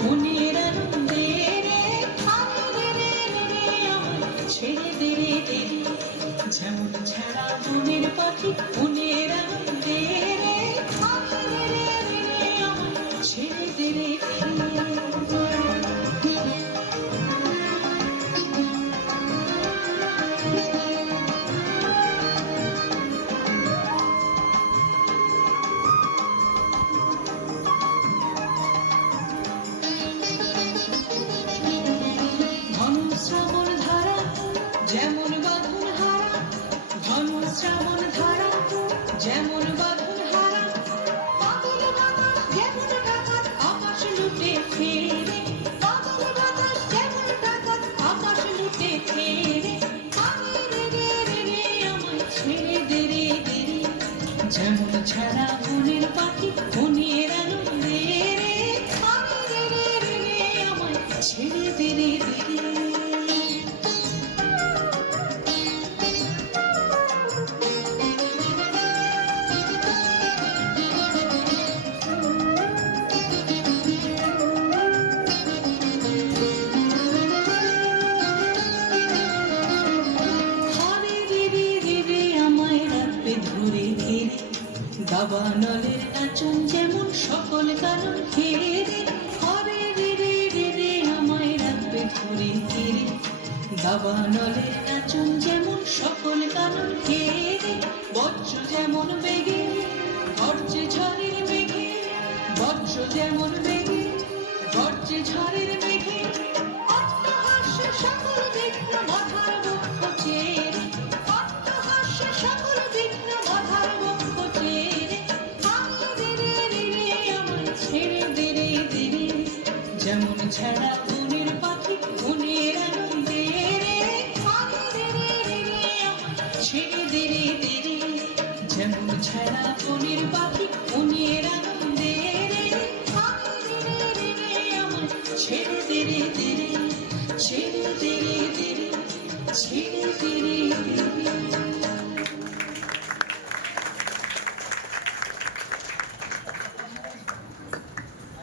মনের আনন্দে রে আরে রে রে আমার ছেড়ে দে রে দে যেমন ছাড়া মনের পাখি মনের আনন্দে রে আরে রে রে আমার ছেড়ে দে রে শ্রাবণ ধারা যেমন বাঁধন হারা ঘন শ্রাবণ ধারা যেমন বাঁধন হারা পাগল বাতাস যেমন ডাকাত আকাশ লুটে ফেরে পাগল বাতাস যেমন ডাকাত আকাশ লুটে ফেরে আরে রে রে রে আমায় ছেড়ে দে রে দে যেমন ছাড়া মনের পাখি মনের আনন্দে রে আরে রে রে রে আমায় ছেড়ে দে রে দে ধরে ঘিরে দাবানলের নাচন যেমন সকল কারণ ঘিরে হরে রে রে রে রে আমায় রাখবে ধরে ঘিরে দাবানলের নাচন যেমন সকল কারণ ঘিরে বজ্র যেমন বেগে গর্জে ঝড়ের মেঘে বজ্র যেমন বেগে গর্জে ঝড়ের মেঘে অট্টহাস্য সকল বিঘ্ন মাথার বক্ষ চেরে অট্টহাস্য সকল বিঘ্ন মাথার বক্ষ চেরে আরে রে রে রে আমায় ছেড়ে দে রে দে যেমন ছাড়া মনের পাখি মনের আনন্দে রে আরে রে রে রে আমায় ছেড়ে দে রে দে যেমন ছাড়া মনের পাখি মনের আনন্দে রে আরে রে রে রে আমায় ছেড়ে দে রে দে ছেড়ে দে রে দে ছেড়ে দে রে